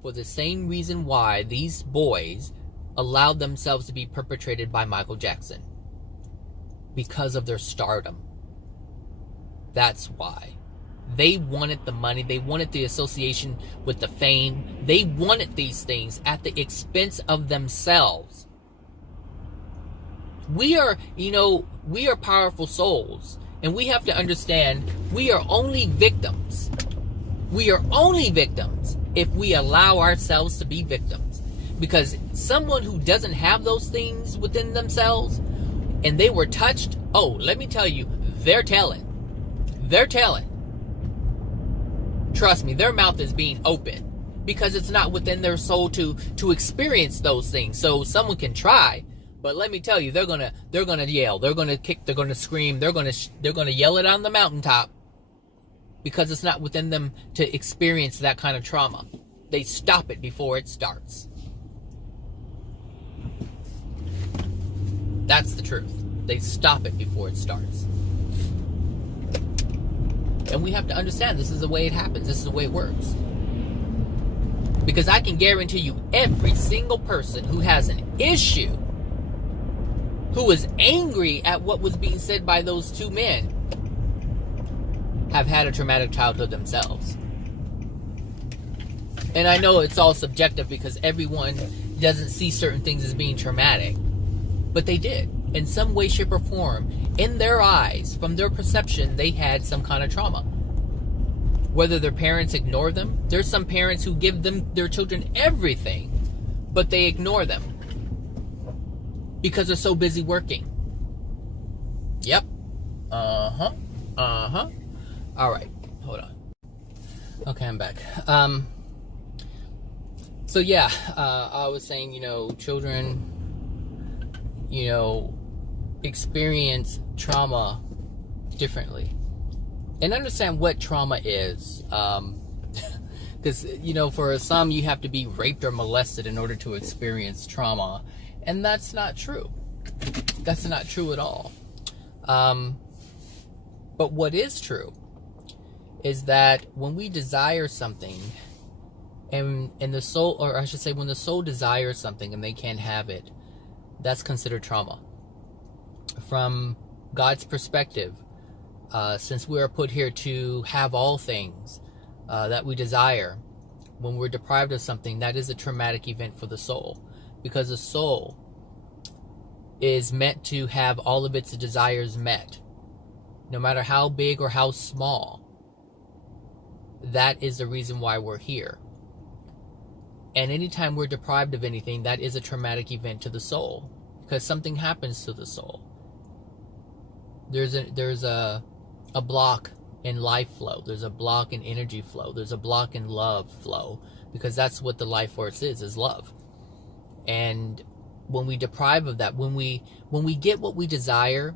For the same reason why these boys allowed themselves to be perpetrated by Michael Jackson. Because of their stardom. That's why. They wanted the money. They wanted the association with the fame. They wanted these things at the expense of themselves. We are powerful souls. And we have to understand we are only victims. We are only victims if we allow ourselves to be victims. Because someone who doesn't have those things within themselves and they were touched, oh, let me tell you, they're telling. They're telling. Trust me, their mouth is being open because it's not within their soul to experience those things. So someone can try, but let me tell you, they're gonna yell, they're gonna kick, they're gonna scream, they're gonna yell it on the mountaintop because it's not within them to experience that kind of trauma. They stop it before it starts. That's the truth. They stop it before it starts. And we have to understand this is the way it happens. This is the way it works. Because I can guarantee you every single person who has an issue, who is angry at what was being said by those two men, have had a traumatic childhood themselves. And I know it's all subjective because everyone doesn't see certain things as being traumatic. But they did. In some way, shape, or form, in their eyes, from their perception, they had some kind of trauma. Whether their parents ignore them, there's some parents who give their children everything, but they ignore them because they're so busy working. Yep. All right. Hold on. Okay, I'm back. So yeah, I was saying, children, experience trauma differently. And understand what trauma is. Because, for some, you have to be raped or molested in order to experience trauma. And that's not true. That's not true at all. But what is true is that when we desire something, and the soul, or I should say, when the soul desires something and they can't have it, that's considered trauma. From God's perspective, since we are put here to have all things that we desire, when we're deprived of something, that is a traumatic event for the soul. Because the soul is meant to have all of its desires met. No matter how big or how small. That is the reason why we're here. And anytime we're deprived of anything, that is a traumatic event to the soul. Because something happens to the soul. There's a block in life flow. There's a block in energy flow. There's a block in love flow, because that's what the life force is love. And when we deprive of that, when we get what we desire,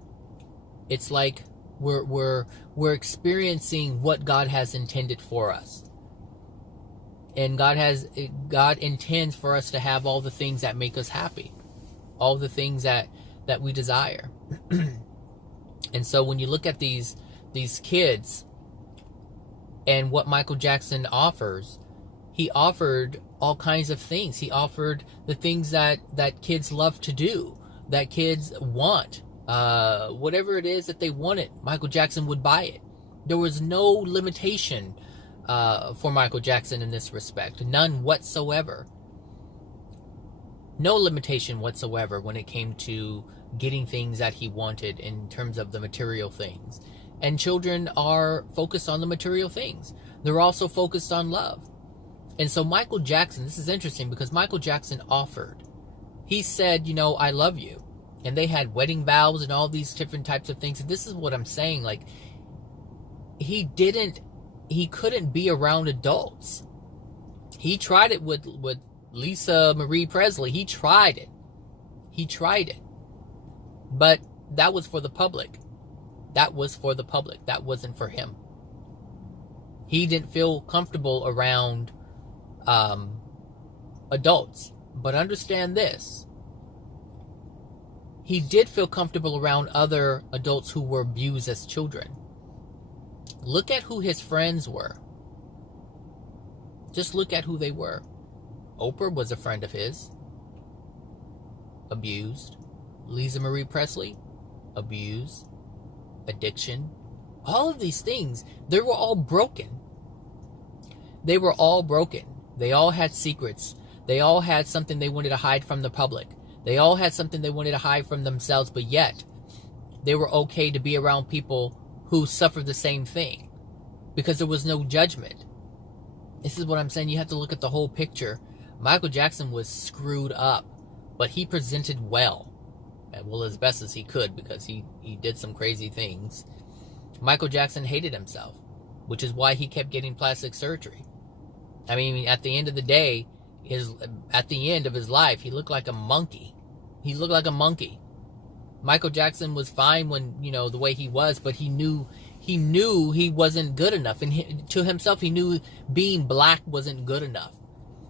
it's like we're experiencing what God has intended for us. And God intends for us to have all the things that make us happy, all the things that we desire. And so when you look at these kids and what Michael Jackson offers, he offered all kinds of things. He offered the things that kids love to do, that kids want. Whatever it is that they wanted, Michael Jackson would buy it. There was no limitation for Michael Jackson in this respect. None whatsoever. No limitation whatsoever when it came to getting things that he wanted in terms of the material things. And children are focused on the material things. They're also focused on love. And so Michael Jackson, this is interesting because Michael Jackson offered. He said, I love you. And they had wedding vows and all these different types of things. And this is what I'm saying. Like, he couldn't be around adults. He tried it with Lisa Marie Presley. He tried it. But that was for the public. That wasn't for him. He didn't feel comfortable around adults. But understand this. He did feel comfortable around other adults who were abused as children. Look at who his friends were. Just look at who they were. Oprah was a friend of his. Abused. Lisa Marie Presley. Abused. Addiction. All of these things, they were all broken. They were all broken. They all had secrets. They all had something they wanted to hide from the public. They all had something they wanted to hide from themselves, but yet they were okay to be around people who suffered the same thing because there was no judgment. This is what I'm saying. You have to look at the whole picture. Michael Jackson was screwed up, but he presented well. Well, as best as he could, because he did some crazy things. Michael Jackson hated himself, which is why he kept getting plastic surgery. I mean, at the end of the day, at the end of his life, he looked like a monkey. He looked like a monkey. Michael Jackson was fine when, the way he was, but he knew he wasn't good enough. And to himself, he knew being black wasn't good enough.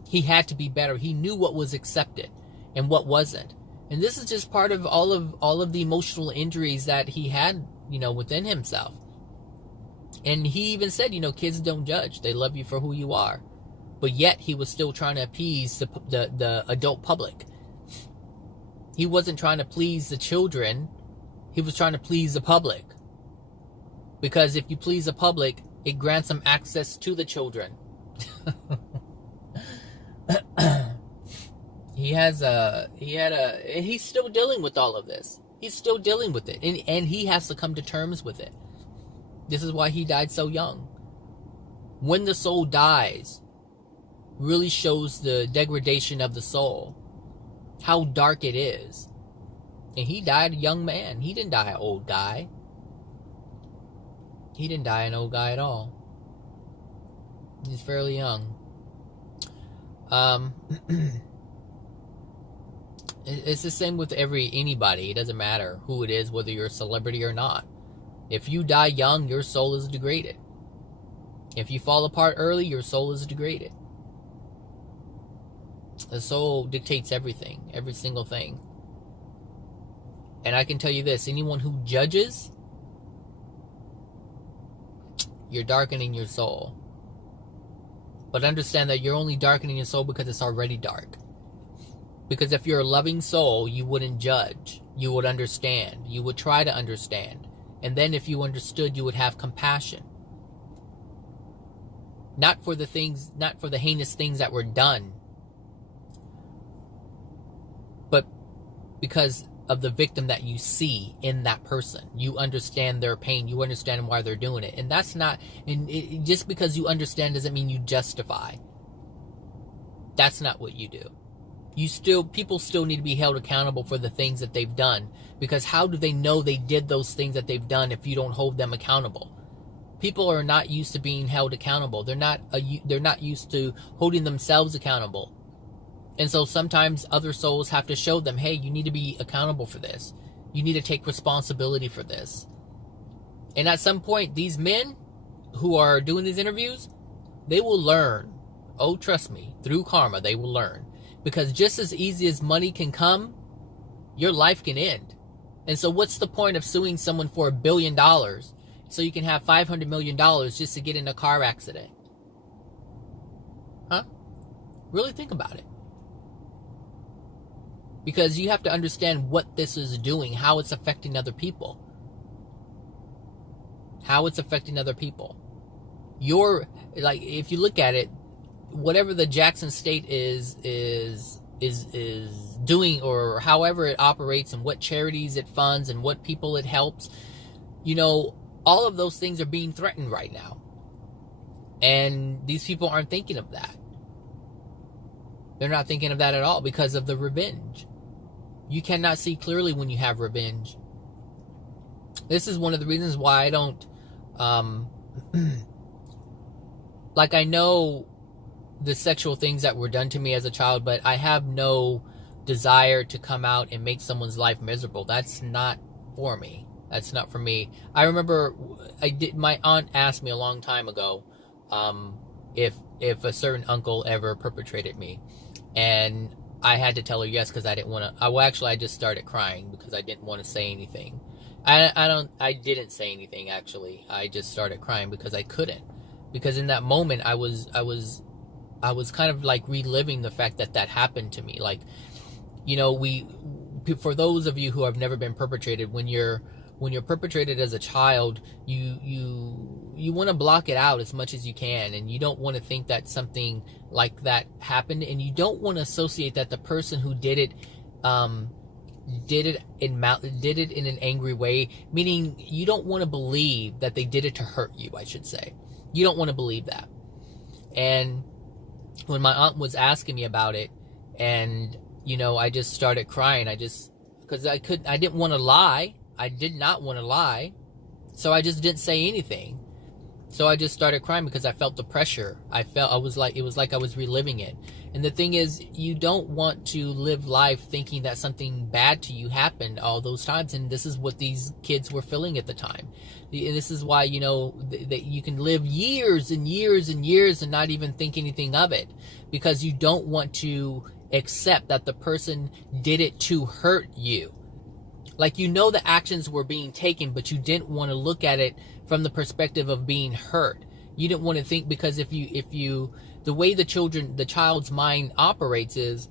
He had to be better. He knew what was accepted and what wasn't. And this is just part of all of the emotional injuries that he had, within himself. And he even said, kids don't judge. They love you for who you are. But yet he was still trying to appease the adult public. He wasn't trying to please the children. He was trying to please the public. Because if you please the public, it grants them access to the children. He's still dealing with all of this. He's still dealing with it. And he has to come to terms with it. This is why he died so young. When the soul dies, really shows the degradation of the soul. How dark it is. And he died a young man. He didn't die an old guy. He didn't die an old guy at all. He's fairly young. It's the same with anybody. It doesn't matter who it is, whether you're a celebrity or not. If you die young, your soul is degraded. If you fall apart early, your soul is degraded. The soul dictates everything, every single thing. And I can tell you this, anyone who judges, you're darkening your soul. But understand that you're only darkening your soul because it's already dark. Because if you're a loving soul, you wouldn't judge. You would understand. You would try to understand. And then if you understood, you would have compassion. Not for the heinous things that were done, but because of the victim that you see in that person. You understand their pain. You understand why they're doing it. And that's not, just because you understand doesn't mean you justify. That's not what you do. People still need to be held accountable for the things that they've done. Because how do they know they did those things that they've done if you don't hold them accountable? People are not used to being held accountable. They're not used to holding themselves accountable. And so sometimes other souls have to show them, hey, you need to be accountable for this. You need to take responsibility for this. And at some point, these men who are doing these interviews, they will learn. Oh, trust me, through karma, they will learn. Because just as easy as money can come, your life can end. And so what's the point of suing someone for $1 billion so you can have $500 million just to get in a car accident? Huh? Really think about it. Because you have to understand what this is doing, how it's affecting other people. How it's affecting other people. If you look at it, whatever the Jackson state is doing, or however it operates, and what charities it funds and what people it helps, all of those things are being threatened right now. And these people aren't thinking of that. They're not thinking of that at all because of the revenge. You cannot see clearly when you have revenge. This is one of the reasons why I don't, I know the sexual things that were done to me as a child, but I have no desire to come out and make someone's life miserable. That's not for me. That's not for me. I remember my aunt asked me a long time ago, if a certain uncle ever perpetrated me, and I had to tell her yes, because I didn't want to. I just started crying because I didn't want to say anything. I didn't say anything, actually. I just started crying because I couldn't. Because in that moment, I was kind of like reliving the fact that happened to me. For those of you who have never been perpetrated, when you're perpetrated as a child, you want to block it out as much as you can, and you don't want to think that something like that happened, and you don't want to associate that the person who did it did it in an angry way, meaning you don't want to believe that they did it to hurt you, I should say. You don't want to believe that. And when my aunt was asking me about it, and I just started crying, because I didn't want to lie. I did not want to lie, so I just didn't say anything. So I just started crying because I felt the pressure. It was like I was reliving it. And the thing is, you don't want to live life thinking that something bad to you happened all those times. And this is what these kids were feeling at the time. This is why, that you can live years and years and years and not even think anything of it, because you don't want to accept that the person did it to hurt you. The actions were being taken, but you didn't want to look at it from the perspective of being hurt. You didn't want to think, because if you the way the child's mind operates is,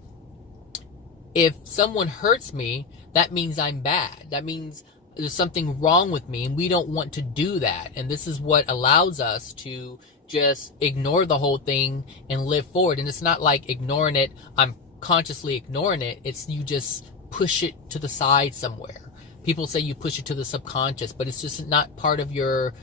if someone hurts me, that means I'm bad. That means there's something wrong with me, and we don't want to do that. And this is what allows us to just ignore the whole thing and live forward. And it's not like ignoring it, I'm consciously ignoring it. It's you just push it to the side somewhere. People say you push it to the subconscious, but it's just not part of your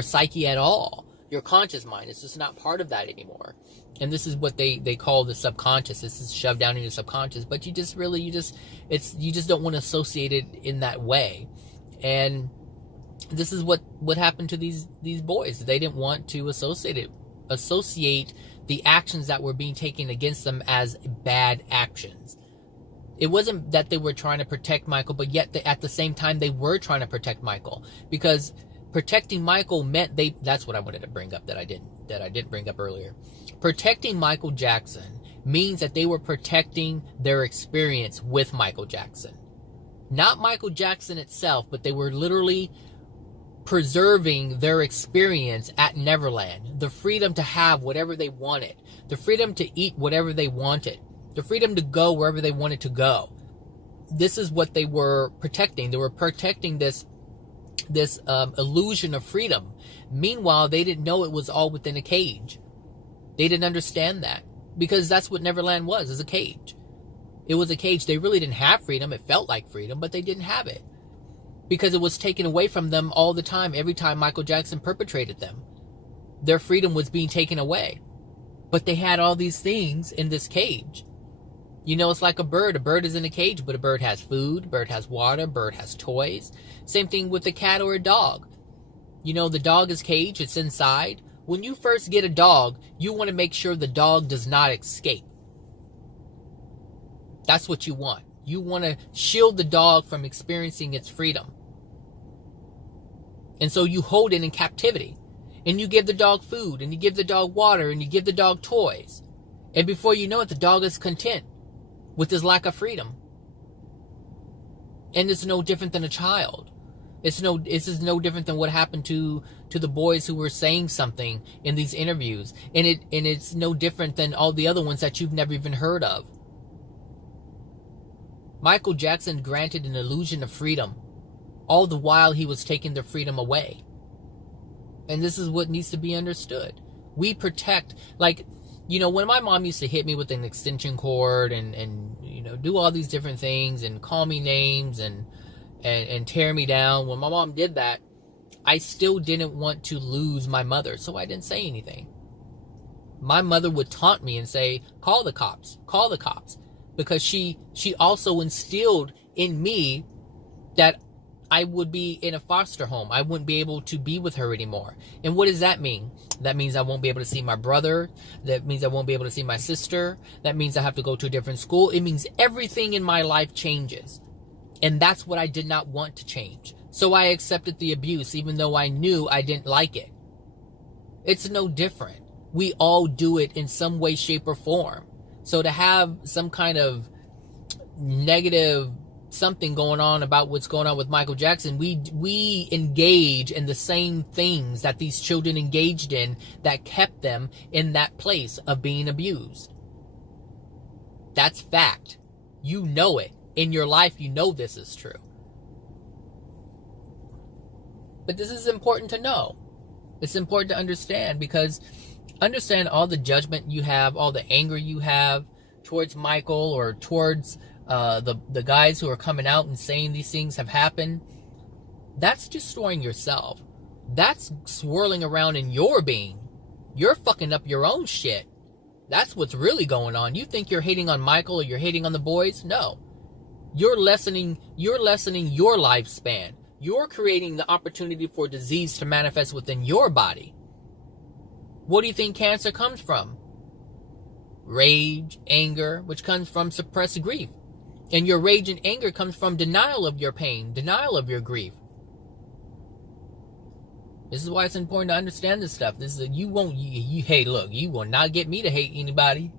psyche at all. Your conscious mind is just not part of that anymore. And this is what they call the subconscious. This is shoved down in your subconscious, but you just don't want to associate it in that way. And this is what happened to these boys. They didn't want to associate the actions that were being taken against them as bad actions. It wasn't that they were trying to protect Michael, but yet at the same time they were trying to protect Michael, because protecting Michael meant that's what I wanted to bring up that I didn't bring up earlier. Protecting Michael Jackson means that they were protecting their experience with Michael Jackson. Not Michael Jackson itself, but they were literally preserving their experience at Neverland. The freedom to have whatever they wanted. The freedom to eat whatever they wanted. The freedom to go wherever they wanted to go. This is what they were protecting. They were protecting this illusion of freedom. Meanwhile, they didn't know it was all within a cage. They didn't understand that, because that's what Neverland was, is a cage. It was a cage. They really didn't have freedom. It felt like freedom, but they didn't have it, because it was taken away from them all the time. Every time Michael Jackson perpetrated them, their freedom was being taken away. But they had all these things in this cage. It's like a bird. A bird is in a cage, but a bird has food, a bird has water, a bird has toys. Same thing with a cat or a dog. The dog is caged, it's inside. When you first get a dog, you want to make sure the dog does not escape. That's what you want. You want to shield the dog from experiencing its freedom. And so you hold it in captivity. And you give the dog food, and you give the dog water, and you give the dog toys. And before you know it, the dog is content with his lack of freedom. And it's no different than a child. This is no different than what happened to the boys who were saying something in these interviews. And it's no different than all the other ones that you've never even heard of. Michael Jackson granted an illusion of freedom, all the while he was taking their freedom away. And this is what needs to be understood. We protect, when my mom used to hit me with an extension cord and do all these different things and call me names and tear me down. When my mom did that, I still didn't want to lose my mother, so I didn't say anything. My mother would taunt me and say, call the cops, because she also instilled in me that I would be in a foster home. I wouldn't be able to be with her anymore. And what does that mean? That means I won't be able to see my brother. That means I won't be able to see my sister. That means I have to go to a different school. It means everything in my life changes. And that's what I did not want to change. So I accepted the abuse, even though I knew I didn't like it. It's no different. We all do it in some way, shape, or form. So to have some kind of negative something going on about what's going on with Michael Jackson, we engage in the same things that these children engaged in that kept them in that place of being abused. That's fact. You know it. In your life, you know this is true. But this is important to know. It's important to understand, because understand all the judgment you have, all the anger you have towards Michael or towards the guys who are coming out and saying these things have happened. That's destroying yourself. That's swirling around in your being. You're fucking up your own shit. That's what's really going on. You think you're hating on Michael or you're hating on the boys? No. You're lessening your lifespan. You're creating the opportunity for disease to manifest within your body. What do you think cancer comes from? Rage, anger, which comes from suppressed grief. And your rage and anger comes from denial of your pain, denial of your grief. This is why it's important to understand this stuff. This is you will not get me to hate anybody.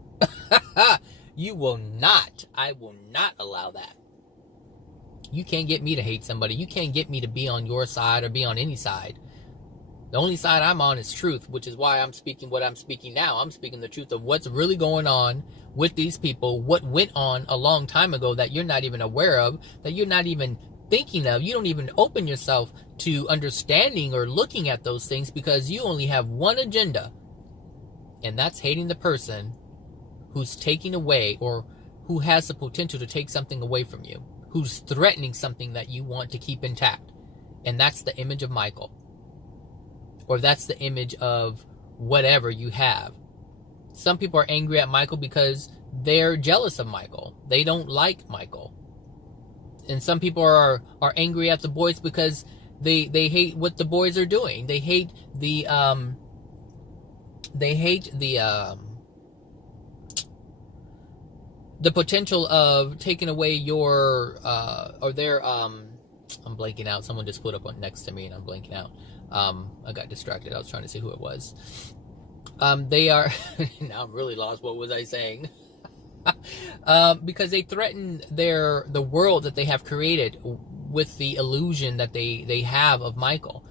You will not. I will not allow that. You can't get me to hate somebody. You can't get me to be on your side or be on any side. The only side I'm on is truth, which is why I'm speaking what I'm speaking now. I'm speaking the truth of what's really going on with these people, what went on a long time ago that you're not even aware of, that you're not even thinking of. You don't even open yourself to understanding or looking at those things, because you only have one agenda, and that's hating the person who's taking away or who has the potential to take something away from you, who's threatening something that you want to keep intact. And that's the image of Michael. Or that's the image of whatever you have. Some people are angry at Michael because they're jealous of Michael. They don't like Michael. And some people are angry at the boys because they hate what the boys are doing. They hate the potential of taking away your or their I'm blanking out. Someone just put up one next to me and I'm blanking out. I got distracted. I was trying to see who it was. They are now I'm really lost. What was I saying? Because they threaten the world that they have created with the illusion that they have of Michael.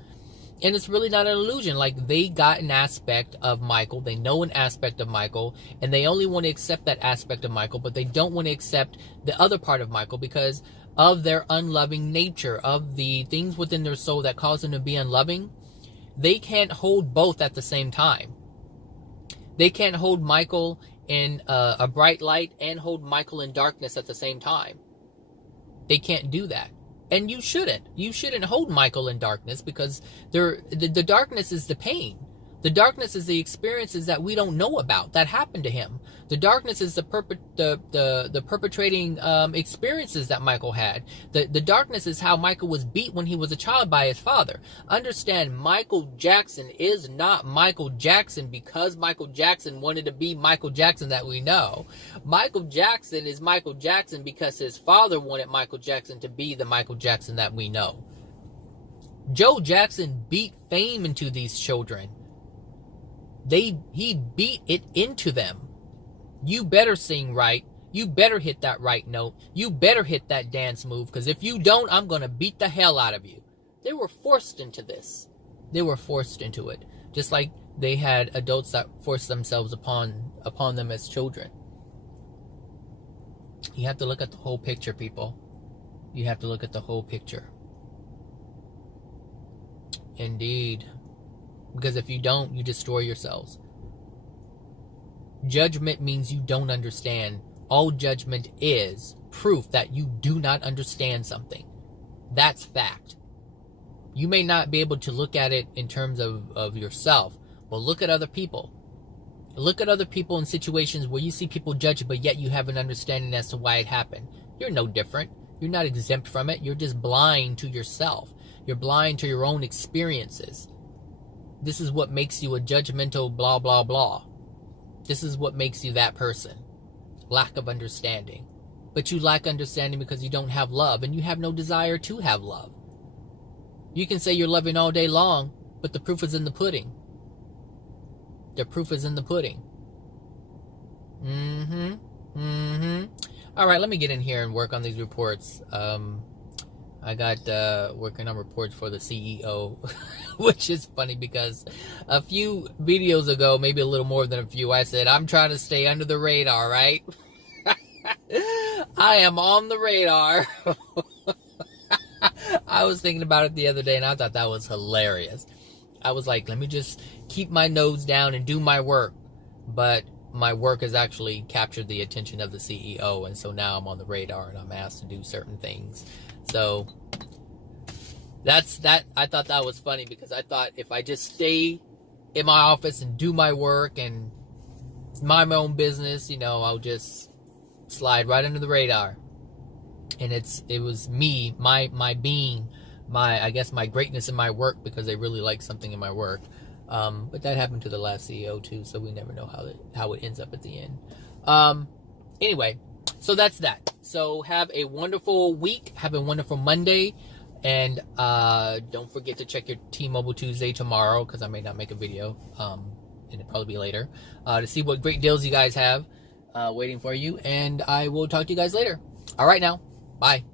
And it's really not an illusion. Like, they got an aspect of Michael, they know an aspect of Michael, and they only want to accept that aspect of Michael, but they don't want to accept the other part of Michael because of their unloving nature, of the things within their soul that cause them to be unloving. They can't hold both at the same time. They can't hold Michael in a bright light and hold Michael in darkness at the same time. They can't do that. And you shouldn't. You shouldn't hold Michael in darkness, because the darkness is the pain. The darkness is the experiences that we don't know about that happened to him. The darkness is the perpetrating experiences that Michael had. The darkness is how Michael was beat when he was a child by his father. Understand, Michael Jackson is not Michael Jackson because Michael Jackson wanted to be Michael Jackson that we know. Michael Jackson is Michael Jackson because his father wanted Michael Jackson to be the Michael Jackson that we know. Joe Jackson beat fame into these children. He beat it into them. You better sing right. You better hit that right note. You better hit that dance move, because if you don't, I'm going to beat the hell out of you. They were forced into this. They were forced into it. Just like they had adults that forced themselves upon them as children. You have to look at the whole picture, people. You have to look at the whole picture. Indeed. Because if you don't, you destroy yourselves. Judgment means you don't understand. All judgment is proof that you do not understand something. That's fact. You may not be able to look at it in terms of yourself, but look at other people. Look at other people in situations where you see people judge, but yet you have an understanding as to why it happened. You're no different. You're not exempt from it. You're just blind to yourself. You're blind to your own experiences. This is what makes you a judgmental blah, blah, blah. This is what makes you that person. Lack of understanding. But you lack understanding because you don't have love, and you have no desire to have love. You can say you're loving all day long, but the proof is in the pudding. The proof is in the pudding. All right, let me get in here and work on these reports. I got working on reports for the CEO, which is funny because a few videos ago, maybe a little more than a few, I said, I'm trying to stay under the radar, right? I am on the radar. I was thinking about it the other day, and I thought that was hilarious. I was like, let me just keep my nose down and do my work. But my work has actually captured the attention of the CEO, and so now I'm on the radar, and I'm asked to do certain things. So that's that. I thought that was funny because I thought if I just stay in my office and do my work and mind my own business, I'll just slide right under the radar. And it was me, my being, I guess my greatness in my work, because they really like something in my work. But that happened to the last CEO too, so we never know how it ends up at the end. Anyway, so that's that. So have a wonderful week. Have a wonderful Monday. And don't forget to check your T-Mobile Tuesday tomorrow, because I may not make a video. And it'll probably be later. To see what great deals you guys have waiting for you. And I will talk to you guys later. All right now. Bye.